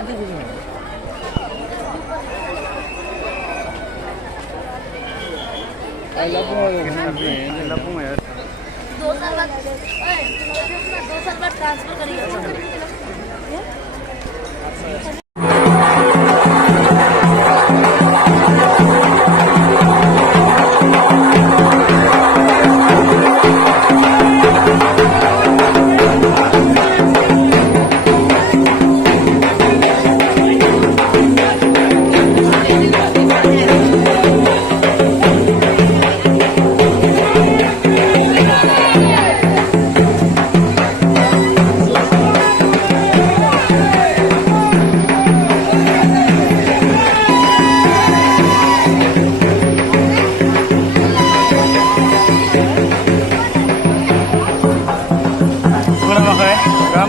दो साल बाद 2 साल बाद ट्रांसफर करिएगा।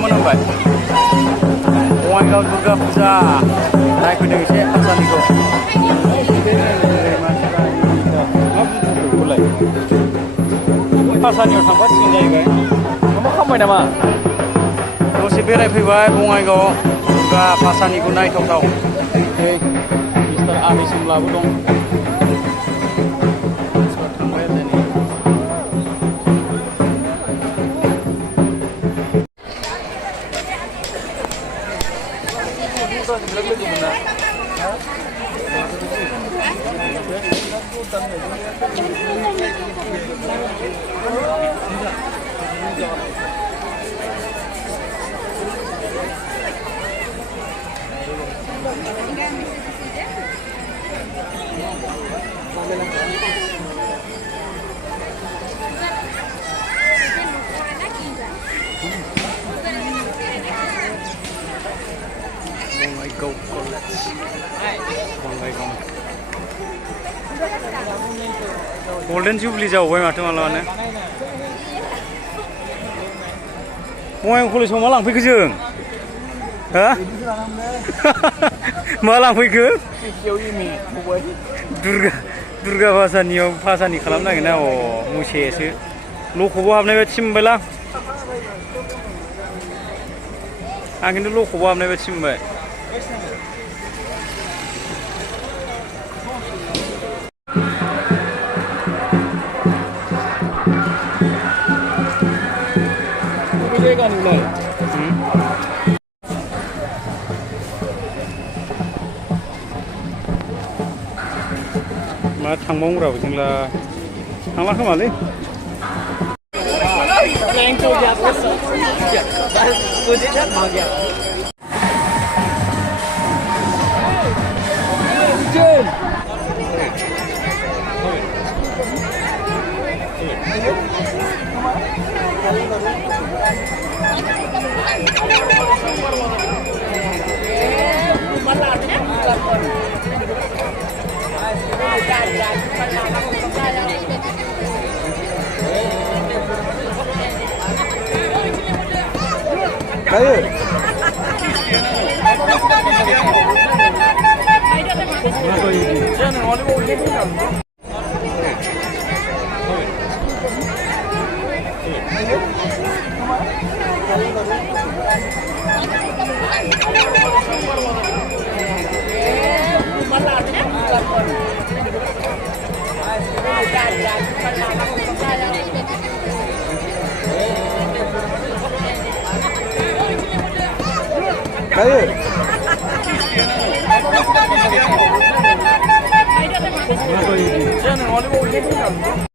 मोनामबाय बङाइगाव दुर्गा फुजा नायफैदों एसे थानसालिखौ थानसालियाव थांफासिगोन जाहैबाय मा खालामबाय नामा दसे बेरायफैबाय बङाइगाव दुर्गा भासानिखौ नायथावथाव मिस्टार आमि सिमलाबो दं Bongaigaw College. Bongaigaw. Golden Jubilee जाबाय माथो मालाबानो बङाइगाव कलेजाव मा लांफैखो जों हा मा लांफैखो दुर्गा भासानि खालामनो नागिरना अ मोसायासो लखबाव हाबनाय बायदि मोनबायलां आं खिन्थु लखबाव हाबनाय बायदि मोनबाय मा थांबावोब्रा जोंलाय थांला खोमालै